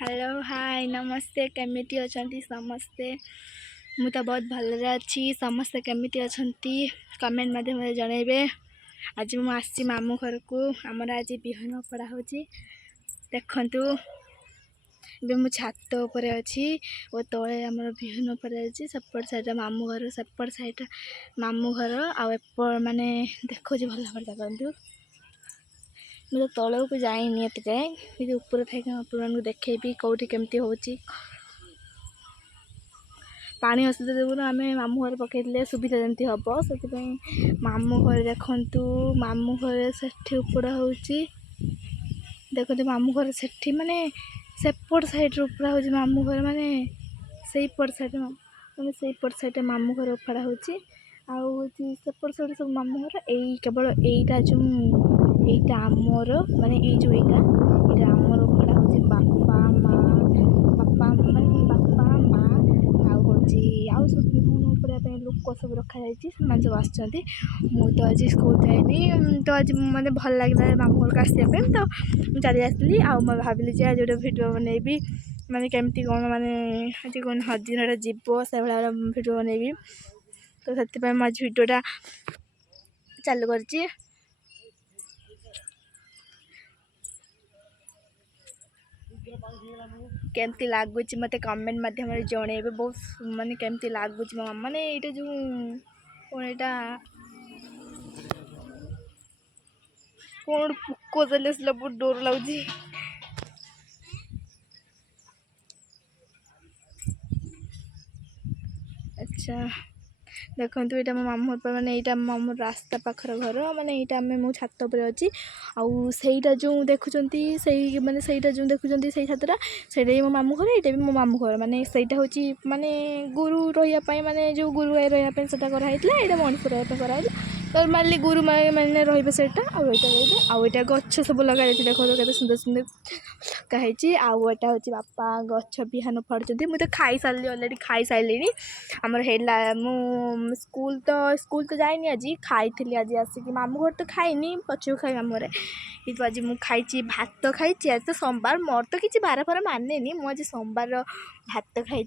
Hello hi नमस्ते केमिति अछंती समस्ते मु तो बहुत भलरे अच्छी समस्ते केमिति अछंती कमेंट माध्यम जनइबे। आज मु आसी मामू घर को आमर आज बिहन पड़ा हो देखु बे मु छात उपर अच्छी और तले आमर बिहन पड़ा सेपट साइड मामू घर सेपट साइड मामू घर आप माने देखो भल भाव देखु मुझे तौल को जाइनी एत जाए ये ऊपर थे आपको देखेबी कौटी केमती हो पानी असुविधा जो आम मामू घर पकड़े सुविधा जमी हम से मामू घर देखु मामू घर से उपड़ा हो देखते मामू घर से माने सेपट साइड उपड़ा हो मामू घर माने से पट साइड माने से पट साइड मामू घर उपड़ा हो सेपट साइड सब मामू घर यही केवल यहीटा जो এইটা আমার মানে এই যে এটা আমার উপরে হচ্ছে বাপা মা মানে বাপা মা ଆଉ ହଉଛି ଆଉ ସବୁ ବିଭିନ୍ନ ଉପରେ ପାଇଁ ଲୋକ ସବୁ ରଖାଯାଇଛି ସେମାନେ ସବୁ ଆସିଛନ୍ତି। ମୁଁ ତ ଆଜି ସ୍କୁଲ ଯାଇନି ତ ଆଜି ମାନେ ଭଲ ଲାଗିଲା ମାମୁଁ ଘରକୁ ଆସିବା ପାଇଁ ତ ମୁଁ ଚାଲି ଆସିଥିଲି ଆଉ ମୁଁ ଭାବିଲି ଯେ ଆଜି ଗୋଟେ ଭିଡ଼ିଓ ବନେଇବି ମାନେ କେମିତି କ'ଣ ମାନେ ଆଜି କ'ଣ ଦିନଟା ଯିବ ସେଭଳିଆ ଭିଡ଼ିଓ ବନେଇବି ତ ସେଥିପାଇଁ ମୁଁ ଆଜି ଭିଡ଼ିଓଟା ଚାଲୁ କରିଛି। केमती लगुच मत कमेंट मध्यम जनइबे बहुत माने केमती लगुच माने ये जो कौन यहाँ कौन पुक चले बहुत डर लगे। अच्छा देखो यहाँ मो मामू घर मैंने यहाँ मामू रास्ता पाखर घर मैंने यहाँ मो छात पर अच्छी आईटा जो देखुं से मैंने सहीटा जो देखुं से छातटा से मो मामू घर यहाँ भी मो मामू घर माने सहीटा हूँ माने गुरु रही माने जो गुरु गाई रही कराई यहाँ मनीष रही कराई नॉर्मली गुरु मैंने रे से आईटा गच सब लगे देखो तो सुंदर सुंदर लगाई आईटा हूँ बापा गच बिहान फाड़ुंट मुझे खाई सारे अलरेडी खाई सारे आमर है स्कूल तो जाइनी आज खाई आज आसिक मामू घर तो खाइनी पचू खाई मामू घर ये आज मुझे खाई भात खाई आज तो सोमवार मोर तो किसी बार फार माने मुझे सोमवार भात खाई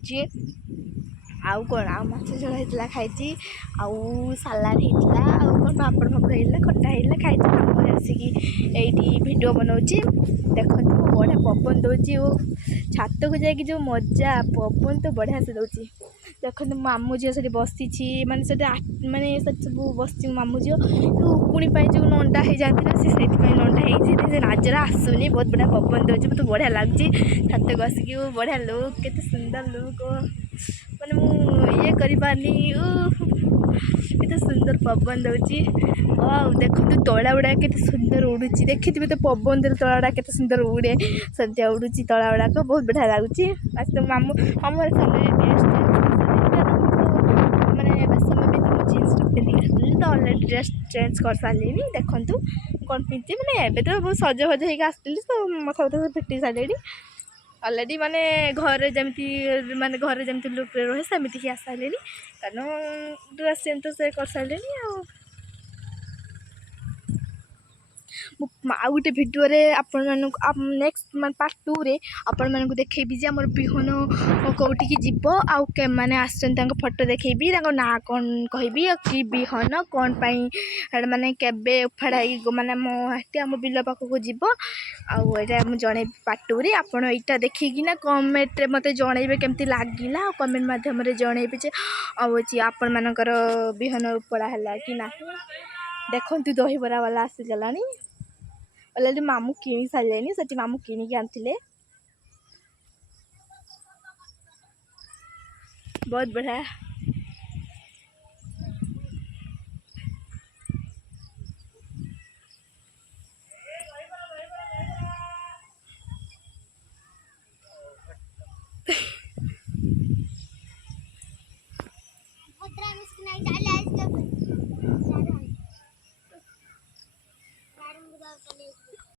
आउ कौन आ माछ झोल होता खाई आउ सालाड होता कौन पापड़ फापड़ होता खट्टा होता खाई मामू आसिक ये वीडियो बनाऊँगी देखो बढ़िया पवन दूची छात को जाकि जो मजा पवन तो बढ़िया से दूची देखो मामू झील से बसी माने माने सब बस मामू झील जो उकुणी जो नंडा हो जाती ना से नंडा से नाजर आसुनी बहुत बढ़िया पवन दूची मतलब बढ़िया लगे छात को आसिक बढ़िया लुक के सुंदर लुक मैंने मुझे ये सुंदर पवन दूची देखो तला गुड़ा के सुंदर उड़ूची देखी तो पवन दे तला गुड़ा के सुंदर उड़े सद्या उड़ूची तला गुड़ाक बहुत बढ़िया लगुच तो मामू मामू मैंने समय भी तो जीन्स टॉप पिंधिक तो अलरेडी ड्रेस चेंज कर सारे देखूँ कौन पिंधि मैंने एवं तो बहुत सज भज होगी आसती तो मथा मथा फिटी सारे अलरेडी माने घर जमी माने घर जमी लुक रहे सेमती ही आस सारे कारण ड्रेस चेंज तो से कर सारे आउ गोटे भिडियो आपण नेक्स्ट पार्ट 2 रे आपण मानक देखैबी जे हमर बिहन कौटिकी जीव आउ के माने आसन फोटो देखैबी ना कौन कहबी कि बिहन कौन पाई माने केबे उफाड़ाई माने मो हाटी हम बिल पाखक जीव आउ एटा हम जणे पार्ट 2 रे आपण एटा देखिकी ना कमेंट रे मते जणैबे केमती लागिला कमेंट माध्यम रे जणैबे जे आउची आपण मानकर बिहन उपड़ा हला कि ना देखंतु दही बरा वाला आसी गलानी अलरेडी मामू किणी सारे से मामू किणी आनते बहुत बढ़िया।